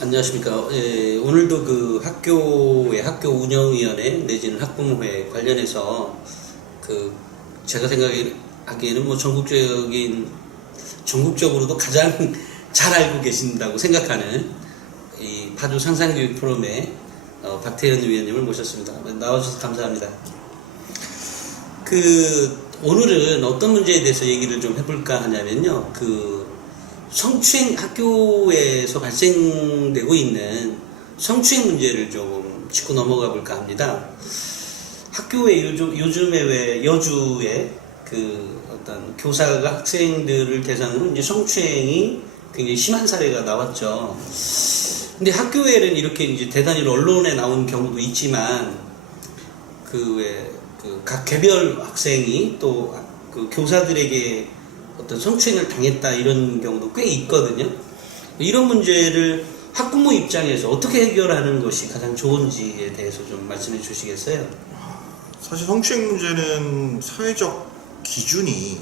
안녕하십니까. 예, 오늘도 그 학교의 학교 운영위원회 내지는 학부모회 관련해서 그 제가 생각하기에는 뭐 전국적으로도 가장 잘 알고 계신다고 생각하는 이 파주 상산교육 포럼의 박태현 위원님을 모셨습니다. 나와주셔서 감사합니다. 오늘은 어떤 문제에 대해서 얘기를 좀 해볼까 하냐면요. 성추행, 학교에서 발생되고 있는 성추행 문제를 좀 짚고 넘어가 볼까 합니다. 학교에 요즘에 왜 여주에 어떤 교사가 학생들을 대상으로 이제 성추행이 굉장히 심한 사례가 나왔죠. 근데 학교에는 이렇게 이제 대단히 언론에 나온 경우도 있지만, 각 개별 학생이 또 교사들에게 어떤 성추행을 당했다 이런 경우도 꽤 있거든요. 이런 문제를 학부모 입장에서 어떻게 해결하는 것이 가장 좋은지에 대해서 좀 말씀해 주시겠어요? 사실 성추행 문제는 사회적 기준이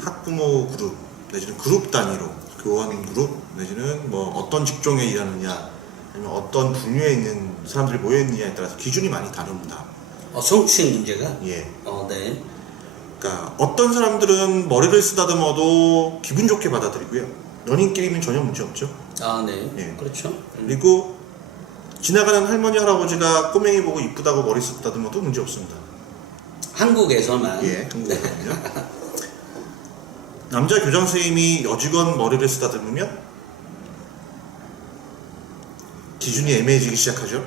학부모 그룹 내지는 그룹 단위로 교원 그룹 내지는 뭐 어떤 직종에 일하느냐 아니면 어떤 분야에 있는 사람들이 모여있느냐에 따라서 기준이 많이 다릅니다. 성추행 문제가? 예. 네. 그러니까 어떤 사람들은 머리를 쓰다듬어도 기분 좋게 받아들이고요. 연인끼리는 전혀 문제 없죠. 네. 예. 그렇죠. 그리고 지나가는 할머니 할아버지가 꼬맹이 보고 이쁘다고 머리 쓰다듬어도 문제 없습니다. 한국에서만. 예, 한국에서는요. 남자 교장 선생님이 여직원 머리를 쓰다듬으면 기준이 애매해지기 시작하죠.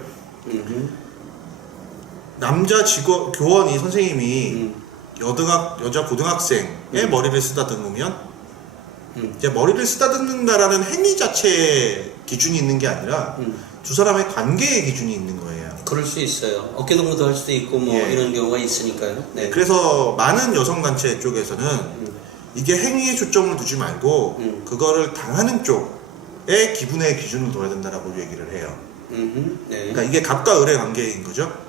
남자 교원이 선생님이 여자 고등학생의 머리를 쓰다듬으면 이제 머리를 쓰다듬는다라는 행위 자체에 기준이 있는 게 아니라 두 사람의 관계의 기준이 있는 거예요. 그럴 수 있어요. 어깨동무도 할 수도 있고 뭐 예. 이런 경우가 있으니까요. 네. 그래서 많은 여성단체 쪽에서는 이게 행위에 초점을 두지 말고 그거를 당하는 쪽의 기분의 기준을 둬야 된다라고 얘기를 해요. 네. 그러니까 이게 갑과 을의 관계인 거죠.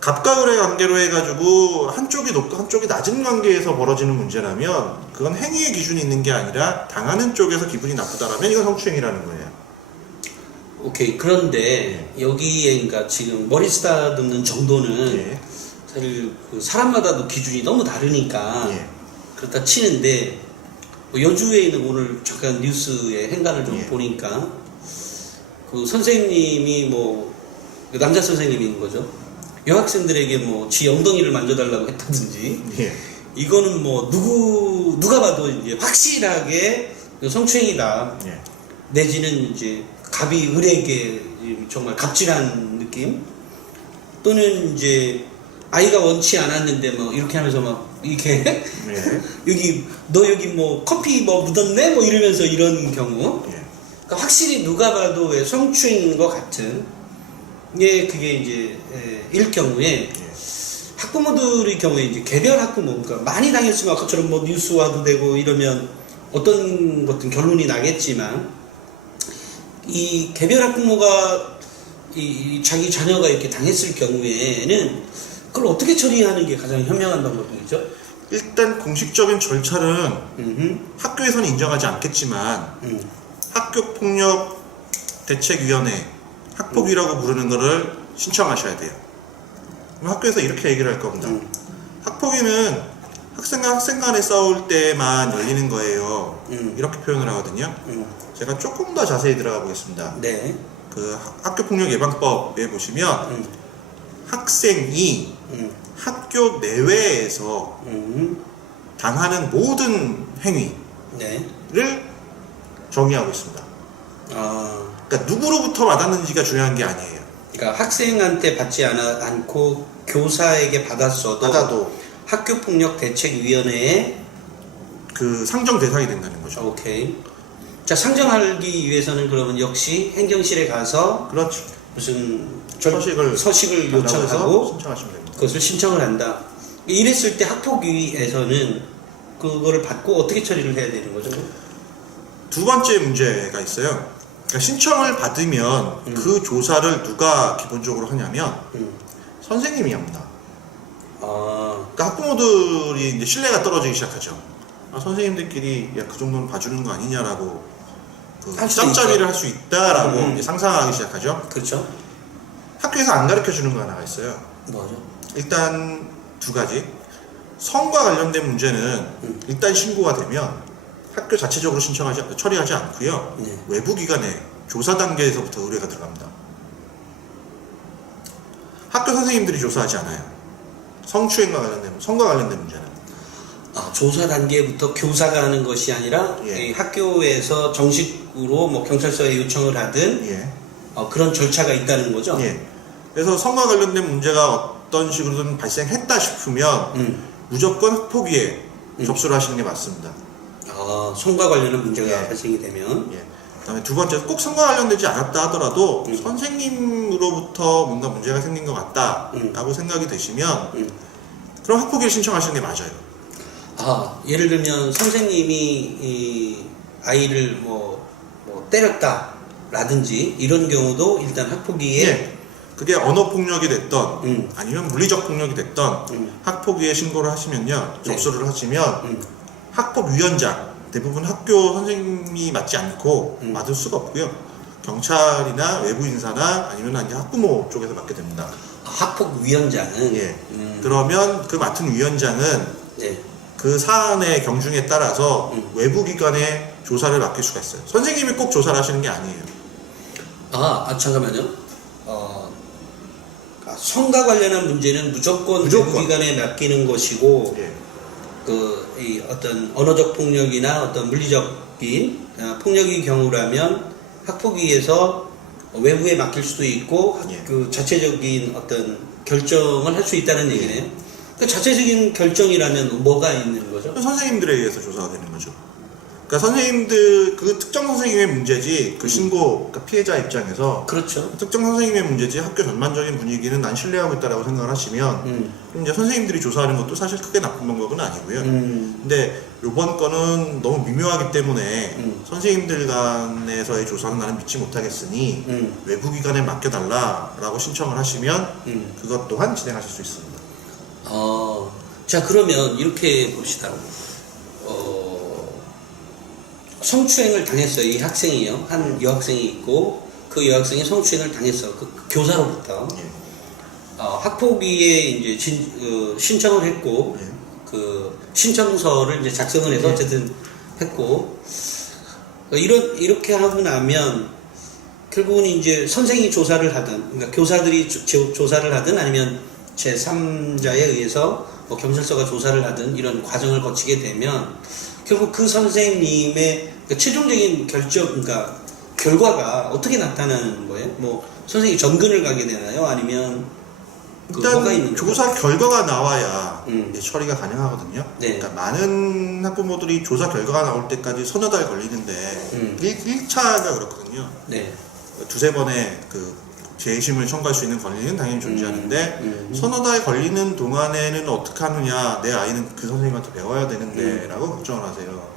갑과 을의 관계로 해가지고 한쪽이 높고 한쪽이 낮은 관계에서 벌어지는 문제라면 그건 행위의 기준이 있는 게 아니라 당하는 쪽에서 기분이 나쁘다라면 이건 성추행이라는 거예요. 오케이. 그런데 여기에 그러니까 지금 머리 쓰다듬는 정도는 예. 사실 사람마다도 기준이 너무 다르니까 예. 그렇다 치는데 여주에 있는 오늘 잠깐 뉴스의 행간을 좀 예. 보니까 선생님이 남자 선생님인 거죠. 여학생들에게 지 엉덩이를 만져달라고 했다든지 예. 이거는 누가 봐도 이제 확실하게 성추행이다. 예. 내지는 이제 갑이 을에게 정말 갑질한 느낌, 또는 이제 아이가 원치 않았는데 이렇게 하면서 이렇게 예. 여기 커피 묻었네 이러면서 이런 경우. 예. 그러니까 확실히 누가 봐도 왜 성추행인 것 같은 그게 이제 일 경우에 학부모들의 경우에 이제 개별 학부모, 그러니까 많이 당했으면 아까처럼 뉴스화도 되고 이러면 어떤 것든 결론이 나겠지만, 이 개별 학부모가 자기 자녀가 이렇게 당했을 경우에는 그걸 어떻게 처리하는 게 가장 현명한 방법이죠? 일단 공식적인 절차는 학교에서는 인정하지 않겠지만 학교폭력 대책위원회, 학폭위라고 부르는 거를 신청하셔야 돼요. 그럼 학교에서 이렇게 얘기를 할 겁니다. 학폭위는 학생과 학생 간에 싸울 때만 열리는 거예요. 이렇게 표현을 하거든요. 제가 조금 더 자세히 들어가 보겠습니다. 네. 학교폭력 예방법에 보시면 학생이 학교 내외에서 당하는 모든 행위를 네. 정의하고 있습니다. 그러니까 누구로부터 받았는지가 중요한 게 아니에요. 그러니까 학생한테 받지 않고 교사에게 받아도 학교폭력대책위원회에 상정 대상이 된다는 거죠. 오케이. 자, 상정하기 위해서는 그러면 역시 행정실에 가서 그렇죠. 무슨 서식을 요청하고 신청하시면 됩니다. 그것을 신청을 한다. 이랬을 때 학폭위에서는 그거를 받고 어떻게 처리를 해야 되는 거죠? 두 번째 문제가 있어요. 그러니까 신청을 받으면 그 조사를 누가 기본적으로 하냐면 선생님이 합니다. 그러니까 학부모들이 이제 신뢰가 떨어지기 시작하죠. 선생님들끼리 그 정도는 봐주는 거 아니냐라고 그 할 수도 짬짬이를 할 수 있다라고 이제 상상하기 시작하죠. 그렇죠. 학교에서 안 가르쳐 주는 거 하나가 있어요. 뭐죠? 일단 두 가지. 성과 관련된 문제는 일단 신고가 되면 학교 자체적으로 처리하지 않고요. 네. 외부 기관의 조사 단계에서부터 의뢰가 들어갑니다. 학교 선생님들이 조사하지 않아요. 성추행과 관련된, 성과 관련된 문제는. 아, 조사 단계부터 교사가 하는 것이 아니라 예. 이 학교에서 정식으로 뭐 경찰서에 요청을 하든 예. 그런 절차가 있다는 거죠. 예. 그래서 성과 관련된 문제가 어떤 식으로든 발생했다 싶으면 무조건 학폭위에 접수를 하시는 게 맞습니다. 아, 성과 관련한 문제가 예. 발생이 되면 예. 그다음에 두 번째, 꼭 성과 관련되지 않았다 하더라도 선생님으로부터 뭔가 문제가 생긴 것 같다라고 생각이 되시면 그럼 학폭위를 신청하시는 게 맞아요. 아, 예를 들면 선생님이 이 아이를 뭐 때렸다라든지 이런 경우도 일단 학폭위에 예. 그게 언어폭력이 됐던 아니면 물리적 폭력이 됐던 학폭위에 신고를 하시면요, 접수를 하시면 학폭위원장, 대부분 학교 선생님이 맡지 않고 맡을 수가 없고요, 경찰이나 외부 인사나 아니면 이제 학부모 쪽에서 맡게 됩니다. 아, 학폭위원장은 예. 그러면 그 맡은 위원장은 네. 그 사안의 경중에 따라서 외부 기관에 조사를 맡길 수가 있어요. 선생님이 꼭 조사를 하시는 게 아니에요. 잠깐만요. 성과 관련한 문제는 무조건 무조건. 외부 기관에 맡기는 것이고 예. 이 어떤 언어적 폭력이나 어떤 물리적인 폭력의 경우라면 학폭위에서 외부에 맡길 수도 있고 예. 그 자체적인 어떤 결정을 할 수 있다는 얘기네요. 그 자체적인 결정이라면 뭐가 있는 거죠? 선생님들에 의해서 조사가 되는 거죠. 그러니까 선생님들, 그 특정 선생님의 문제지 그 신고, 그러니까 피해자 입장에서 그렇죠. 특정 선생님의 문제지 학교 전반적인 분위기는 난 신뢰하고 있다라고 생각을 하시면 그럼 이제 선생님들이 조사하는 것도 사실 크게 나쁜 방법은 아니고요. 근데 요번 건은 너무 미묘하기 때문에 선생님들 간에서의 조사는 나는 믿지 못하겠으니 외부 기관에 맡겨달라라고 신청을 하시면 그것 또한 진행하실 수 있습니다. 자, 그러면 이렇게 봅시다. 성추행을 당했어요. 이 학생이요. 한 여학생이 있고, 그 여학생이 성추행을 당했어. 그 교사로부터. 예. 학폭위에 이제 신청을 했고, 예. 그 신청서를 이제 작성을 해서 예. 어쨌든 했고, 이렇게 하고 나면 결국은 이제 선생이 조사를 하든, 그러니까 교사들이 조사를 하든 아니면 제3자에 의해서 뭐 경찰서가 조사를 하든 이런 과정을 거치게 되면 결국 그 선생님의 최종적인 그러니까 결과가 어떻게 나타나는 거예요? 뭐 선생님이 전근을 가게 되나요? 아니면 뭐가 있는 일단 조사 결과가 나와야 이제 처리가 가능하거든요. 네. 그러니까 많은 학부모들이 조사 결과가 나올 때까지 서너 달 걸리는데 1차가 그렇거든요. 네. 두세 번의 그 재심을 청구할 수 있는 권리는 당연히 존재하는데 서너 달 걸리는 동안에는 어떻게 하느냐, 내 아이는 그 선생님한테 배워야 되는데 라고 걱정을 하세요.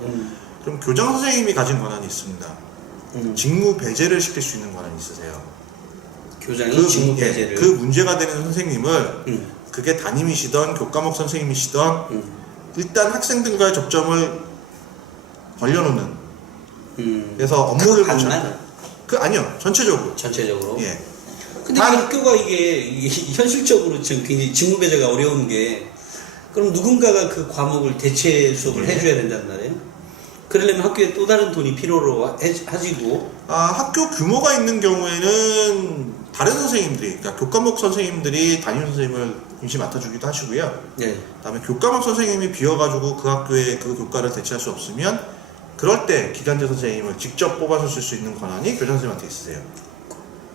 그럼 교장 선생님이 가진 권한이 있습니다. 직무 배제를 시킬 수 있는 권한이 있으세요. 교장이 직무 배제를. 그 문제가 되는 선생님을 그게 담임이시던 교과목 선생님이시던 일단 학생들과의 접점을 벌려놓는, 그래서 업무를 아니요, 전체적으로. 전체적으로. 예. 근데 학교가 이게 현실적으로 지금 굉장히 직무 배제가 어려운 게, 그럼 누군가가 그 과목을 대체 수업을 해줘야 된단 말이에요. 그러려면 학교에 또 다른 돈이 필요로 하지고. 학교 규모가 있는 경우에는 다른 선생님들이, 그러니까 교과목 선생님들이 담임 선생님을 임시 맡아주기도 하시고요. 네. 그다음에 교과목 선생님이 비어가지고 그 학교에 그 교과를 대체할 수 없으면 그럴 때 기간제 선생님을 직접 뽑아서 쓸 수 있는 권한이 교장 선생님한테 있으세요.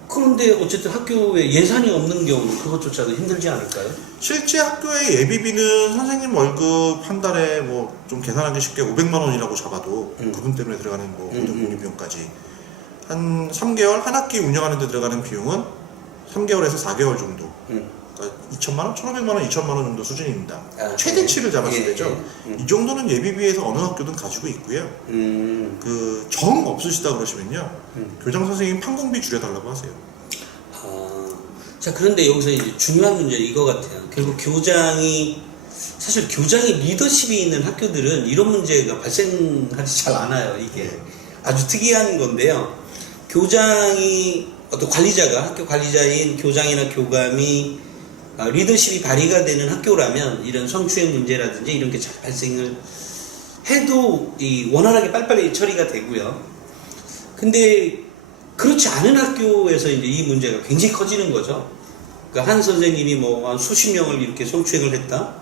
그런데 어쨌든 학교에 예산이 없는 경우는 그것조차도 힘들지 않을까요? 실제 학교의 예비비는 선생님 월급 한 달에 뭐 좀 계산하기 쉽게 500만 원이라고 잡아도 그분 때문에 들어가는 뭐 모든 공유 비용까지 한 3개월 한 학기 운영하는 데 들어가는 비용은 3개월에서 4개월 정도. 그러니까 2천만 원, 1,500만 원, 2천만 원 정도 수준입니다. 최대치를 잡았을 때죠. 이 정도는 예비비에서 어느 학교든 가지고 있고요. 그 정 없으시다 그러시면요, 교장 선생님 판공비 줄여달라고 하세요. 자, 그런데 여기서 이제 중요한 문제 이거 같아요. 결국 교장이 리더십이 있는 학교들은 이런 문제가 발생하지 잘 않아요. 이게 아주 특이한 건데요. 교장이 어떤 관리자가 학교 관리자인 교장이나 교감이 리더십이 발휘가 되는 학교라면 이런 성추행 문제라든지 이런 게 잘 발생을 해도 원활하게 빨리빨리 처리가 되고요. 근데 그렇지 않은 학교에서 이제 이 문제가 굉장히 커지는 거죠. 그러니까 한 선생님이 뭐 한 수십 명을 이렇게 성추행을 했다.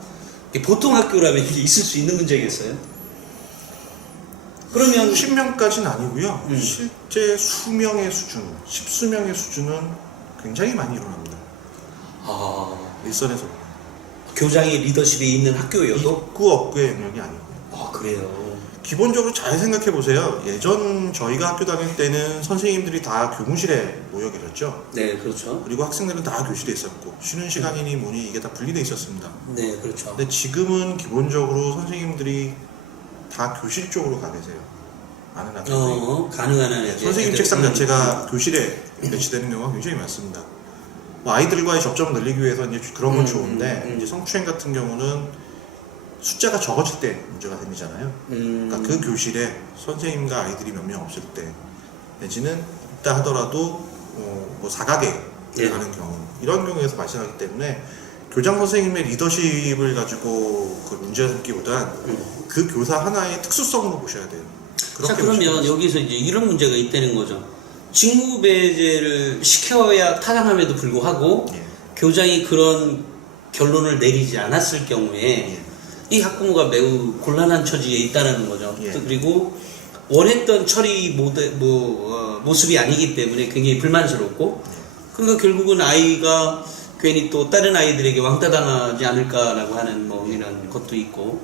보통 학교라면 이게 있을 수 있는 문제겠어요? 그러면 10명까지는 아니고요. 실제 수명의 수준, 십수명의 수준은 굉장히 많이 일어납니다. 일선에서 교장의 리더십이 있는 학교여도 있고 없고의 영역이 아니고요. 그래요. 기본적으로 잘 생각해 보세요. 예전 저희가 학교 다닐 때는 선생님들이 다 교무실에 모여 계셨죠. 네, 그렇죠. 그리고 학생들은 다 교실에 있었고 쉬는 시간이니 뭐니 이게 다 분리돼 있었습니다. 네, 그렇죠. 근데 지금은 기본적으로 선생님들이 다 교실 쪽으로 가 계세요. 많은 학생들이. 가능한 한 선생님 책상 자체가 교실에 배치되는 경우가 굉장히 많습니다. 뭐 아이들과의 접점을 늘리기 위해서 이제 그런 건 좋은데 이제 성추행 같은 경우는 숫자가 적어질 때 문제가 생기잖아요. 그러니까 그 교실에 선생님과 아이들이 몇 명 없을 때 내지는 있다 하더라도 뭐 사각에 가는 경우 이런 경우에서 발생하기 때문에 교장 선생님의 리더십을 가지고 그 문제를 삼기보단 그 교사 하나의 특수성으로 보셔야 돼요. 자, 그러면 여기서 이제 이런 문제가 있다는 거죠. 직무배제를 시켜야 타당함에도 불구하고 교장이 그런 결론을 내리지 않았을 경우에 이 학부모가 매우 곤란한 처지에 있다는 거죠. 그리고 원했던 처리 모습이 아니기 때문에 굉장히 불만스럽고 그러니까 결국은 아이가 괜히 또 다른 아이들에게 왕따당하지 않을까라고 하는 뭐 이런 것도 있고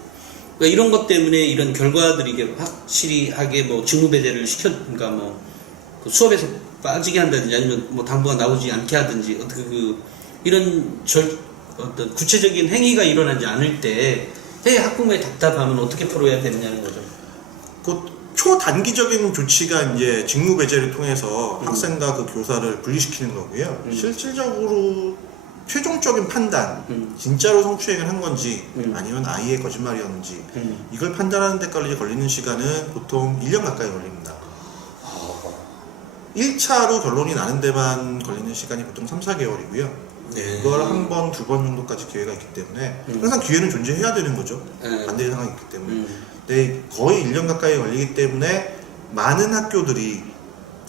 그러니까 이런 것 때문에 이런 결과들이 확실히 하게 뭐 직무배제를 그러니까 뭐 수업에서 빠지게 한다든지 아니면 뭐 당부가 나오지 않게 하든지 어떻게 이런 어떤 구체적인 행위가 일어나지 않을 때 학부모의 답답함은 어떻게 풀어야 되느냐는 거죠. 그 초단기적인 조치가 이제 직무배제를 통해서 학생과 그 교사를 분리시키는 거고요. 실질적으로 최종적인 판단, 진짜로 성추행을 한 건지 아니면 아이의 거짓말이었는지 이걸 판단하는 데까지 걸리는 시간은 보통 1년 가까이 걸립니다. 1차로 결론이 나는 데만 걸리는 시간이 보통 3, 4개월이고요. 그걸 한 번, 두 번 정도까지 기회가 있기 때문에 항상 기회는 존재해야 되는 거죠. 반대의 상황이 있기 때문에. 근데 거의 1년 가까이 걸리기 때문에 많은 학교들이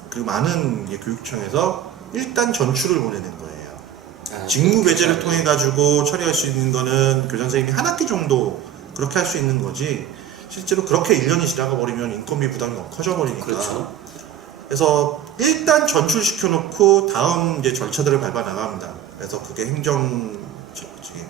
그 많은 교육청에서 일단 전출을 보내는 거예요. 직무배제를 통해 가지고 처리할 수 있는 거는 교장 선생님이 한 학기 정도 그렇게 할 수 있는 거지 실제로 그렇게 1년이 지나가 버리면 인건비 부담이 너무 커져 버리니까. 그렇죠. 그래서 일단 전출시켜 놓고 다음 이제 절차들을 밟아 나갑니다. 그래서 그게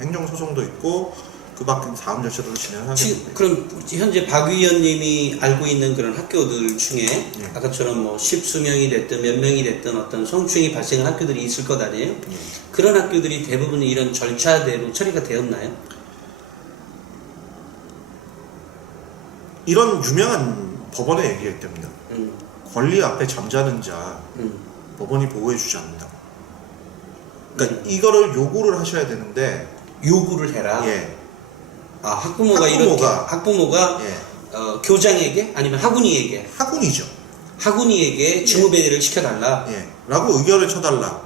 행정소송도 있고 그 밖에 다음 절차들을 진행하겠는데. 그럼 현재 박 위원님이 알고 있는 그런 학교들 중에 아까처럼 뭐 십수명이 됐든 몇 명이 됐든 어떤 성추행이 발생한 학교들이 있을 것 아니에요? 그런 학교들이 대부분 이런 절차대로 처리가 되었나요? 이런 유명한 법원의 얘기가 있답니다. 권리 앞에 잠자는 자 법원이 보호해주지 않는다. 그러니까 이거를 요구를 하셔야 되는데 요구를 해라. 학부모가 이렇게 학부모가 교장에게 아니면 학우니에게 학우니에게 직무배제를 시켜달라. 라고 의견을 쳐달라.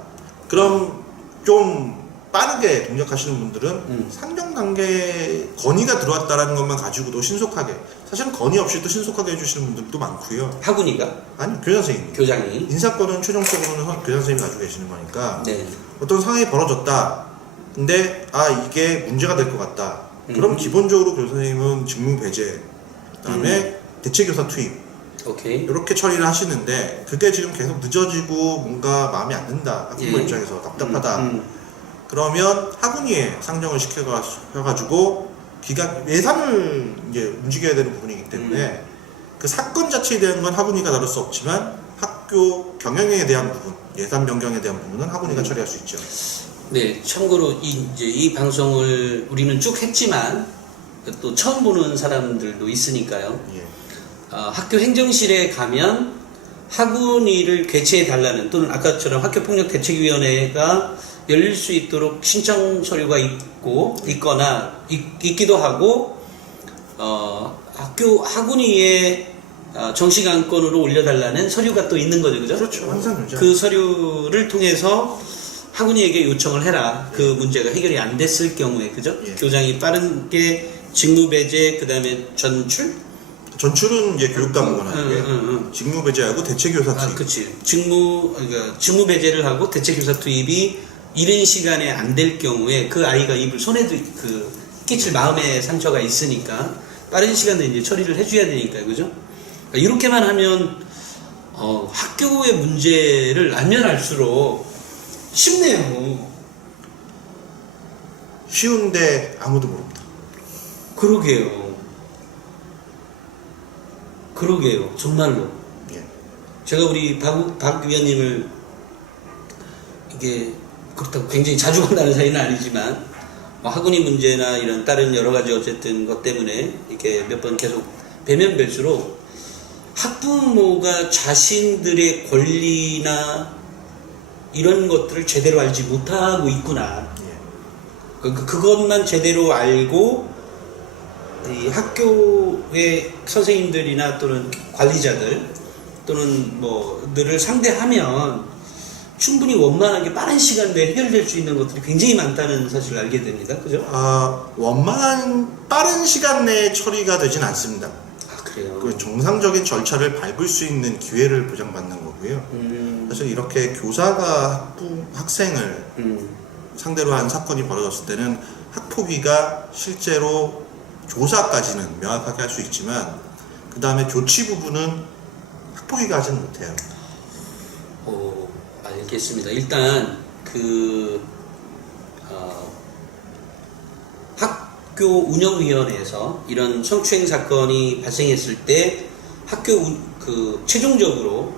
그럼 좀 빠르게 동작하시는 분들은 상정 단계 건의가 들어왔다라는 것만 가지고도 신속하게 사실은 건의 없이도 신속하게 해주시는 분들도 많고요. 학우니가? 아니 교장 선생님이. 교장이. 인사권은 최종적으로는 교장 선생님이 가지고 계시는 거니까. 어떤 상황이 벌어졌다. 근데 이게 문제가 될 것 같다. 그럼 기본적으로 교장 선생님은 직무 배제, 그다음에 대체교사 투입. 이렇게 처리를 하시는데 그게 지금 계속 늦어지고 뭔가 마음에 안 든다. 학부모 입장에서 답답하다. 그러면 학우니에 상정을 시켜가지고 예산을 이제 움직여야 되는 부분이기 때문에 그 사건 자체에 대한 건 학우니가 다룰 수 없지만 학교 경영에 대한 부분, 예산 변경에 대한 부분은 학우니가 처리할 수 있죠. 네, 참고로 이 방송을 우리는 쭉 했지만 또 처음 보는 사람들도 있으니까요. 학교 행정실에 가면 학우니를 개최해 달라는 또는 아까처럼 학교폭력대책위원회가 열릴 수 있도록 신청 서류가 있기도 하고 학교 학우니에 정식 안건으로 올려달라는 서류가 또 있는 거죠, 그죠? 그렇죠. 항상 존재합니다. 그 서류를 통해서 학우니에게 요청을 해라. 그 문제가 해결이 안 됐을 경우에, 그죠? 예. 교장이 빠르게 직무 배제, 그 다음에 전출? 전출은 이제 교육감이거나 직무 배제하고 대체교사 투입. 그치. 그러니까 직무 배제를 하고 대체교사 투입이 이른 시간에 안 될 경우에 그 아이가 입을 손에도 끼칠 마음의 상처가 있으니까 빠른 시간에 이제 처리를 해줘야 되니까요, 그죠? 그러니까 이렇게만 하면 학교의 문제를 알면 알수록 쉽네요. 쉬운데 아무도 모릅니다. 그러게요. 정말로. 예. 제가 우리 박 위원님을 이게 그렇다고 굉장히 자주 만나는 사이는 아니지만 학우니 문제나 이런 다른 여러 가지 어쨌든 것 때문에 이렇게 몇 번 계속 뵈면 뵐수록 학부모가 자신들의 권리나 이런 것들을 제대로 알지 못하고 있구나. 예. 그것만 제대로 알고 이 학교의 선생님들이나 또는 관리자들 또는 뭐들을 상대하면 충분히 원만하게 빠른 시간 내에 해결될 수 있는 것들이 굉장히 많다는 사실을 알게 됩니다. 그죠? 원만한 빠른 시간 내에 처리가 되진 않습니다. 그래요. 그 정상적인 절차를 밟을 수 있는 기회를 보장받는 거고요. 사실 이렇게 교사가 학생을 상대로 한 사건이 벌어졌을 때는 학폭위가 실제로 조사까지는 명확하게 할 수 있지만 그 다음에 조치 부분은 학폭위가 하지는 못해요. 알겠습니다. 일단 학교 운영위원회에서 이런 성추행 사건이 발생했을 때 학교 최종적으로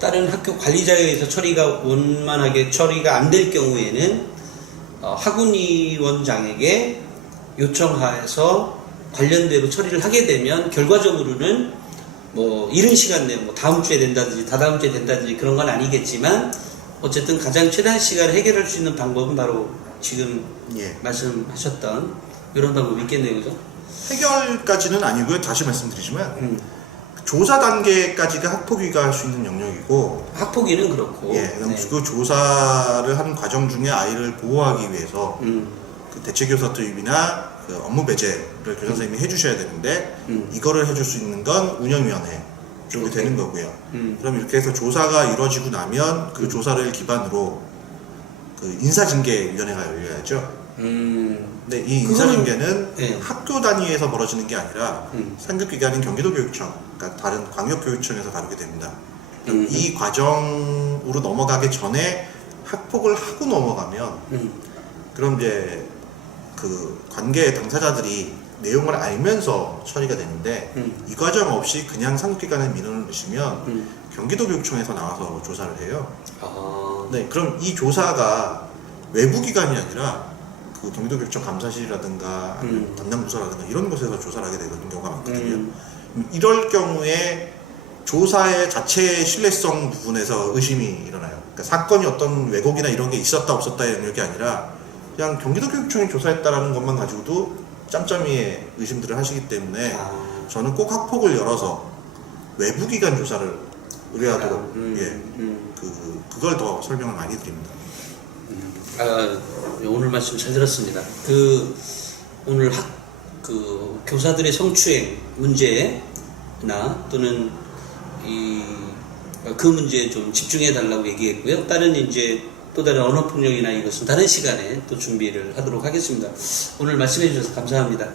다른 학교 관리자에 의해서 처리가 원만하게 처리가 안 될 경우에는 학운위원장에게 요청하여서 관련대로 처리를 하게 되면 결과적으로는 이른 시간 내에 다음 주에 된다든지 다다음 주에 된다든지 그런 건 아니겠지만 어쨌든 가장 최단 시간에 해결할 수 있는 방법은 바로 지금 말씀하셨던 이런 방법이 있겠네요, 그죠? 해결까지는 아니고요. 다시 말씀드리지만 조사 단계까지가 학폭위가 할 수 있는 영역이고 학폭위는 그렇고 그럼 그 조사를 하는 과정 중에 아이를 보호하기 위해서 그 대체교사 투입이나 그 업무 배제를 교사 선생님이 해주셔야 되는데 이거를 해줄 수 있는 건 운영위원회 쪽이 되는 거고요. 그럼 이렇게 해서 조사가 이루어지고 나면 그 조사를 기반으로 그 인사징계위원회가 열려야죠. 근데 이 인사징계는 학교 단위에서 벌어지는 게 아니라 상급기관인 경기도교육청, 그러니까 다른 광역교육청에서 다루게 됩니다. 이 과정으로 넘어가기 전에 학폭을 하고 넘어가면 그럼 이제 그 관계 당사자들이 내용을 알면서 처리가 되는데 이 과정 없이 그냥 상급기관에 민원을 넣으시면 경기도교육청에서 나와서 조사를 해요. 네, 그럼 이 조사가 외부 기관이 아니라 그 경기도교육청 감사실이라든가 담당 부서라든가 이런 곳에서 조사를 하게 되는 경우가 많거든요. 이럴 경우에 조사의 자체의 신뢰성 부분에서 의심이 일어나요. 그러니까 사건이 어떤 왜곡이나 이런 게 있었다 없었다의 영역이 아니라 그냥 경기도교육청이 조사했다라는 것만 가지고도 짬짬이의 의심들을 하시기 때문에 저는 꼭 학폭을 열어서 외부기관 조사를 의뢰하도록 그걸 더 설명을 많이 드립니다. 오늘 말씀 잘 들었습니다. 오늘 교사들의 성추행 문제나 또는 그 문제에 좀 집중해 달라고 얘기했고요. 또 다른 언어폭력이나 이것은 다른 시간에 또 준비를 하도록 하겠습니다. 오늘 말씀해 주셔서 감사합니다.